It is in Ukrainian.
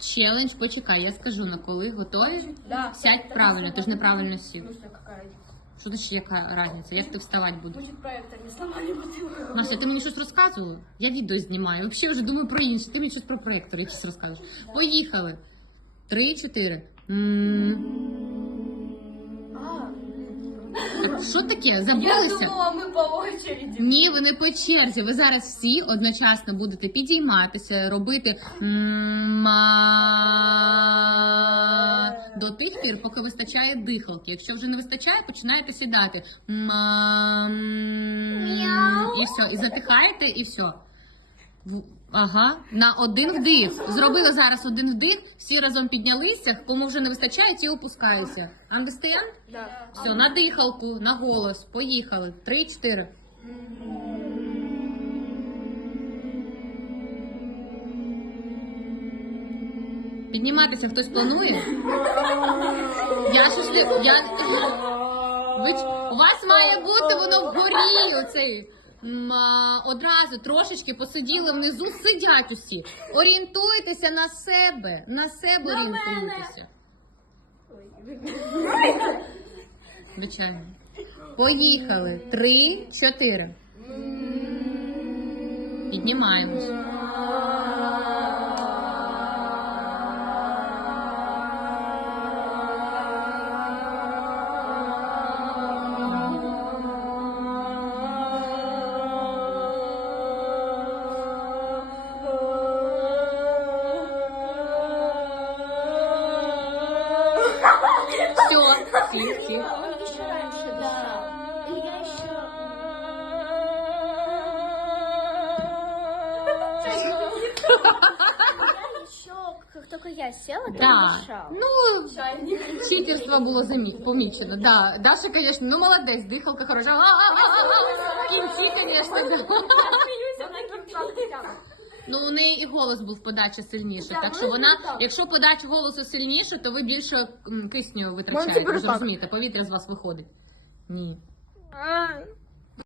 Челендж, почекай, я скажу на коли готові. Да. Сядь правильно, ти ж неправильно сів. Ну? Що значить яка разниця? Як ти вставати будеш? Будуть проектор, не сломали бутылку. Настя, ти мені щось розказувала? Я відео знімаю. Взагалі вже думаю про інше. Ти мені щось про проектор якийсь розкажеш. Поїхали. Три, чотири. М, так Що таке? я Забулися? думала, мы по очереди. Ні, ви не по черзі. Ви зараз всі одночасно будете підійматися, робити м-ма до тих пір, поки вистачає дихалки. Якщо вже не вистачає, починаєте сідати. Ма- І все, і затихаєте, і все. Ага, на один вдих. Зробили зараз один вдих, всі разом піднялися, кому вже не вистачає, ті опускаються. Understand? Да. Все, на дихалку, на голос. Поїхали. Три, чотири. Підніматися хтось планує? Я щось. Я... Ви... У вас має бути воно вгорі. Оцей. Одразу трошечки посиділи внизу, сидять усі. Орієнтуйтеся на себе. На себе орієнтуйтеся. Звичайно. Поїхали. Три, чотири. Піднімаємось. Все, тих, тих. Он еще раньше дышал. Или я еще... Я еще, как только я села, ты Да. дышал. Ну, Чайник. читерство було замі- помічено. Да. Даша, звісно, ну молодець, дихалка хороша. А-а-а-а-а. В кінці, звісно, да. Смеюсь, она кипела. Ну, у неї і голос був в подачі сильніше. Так, Так ну, що вона, так. якщо подача голосу сильніше, то ви більше м, кисню витрачаєте. Ви ж розумієте, повітря з вас виходить. Ні.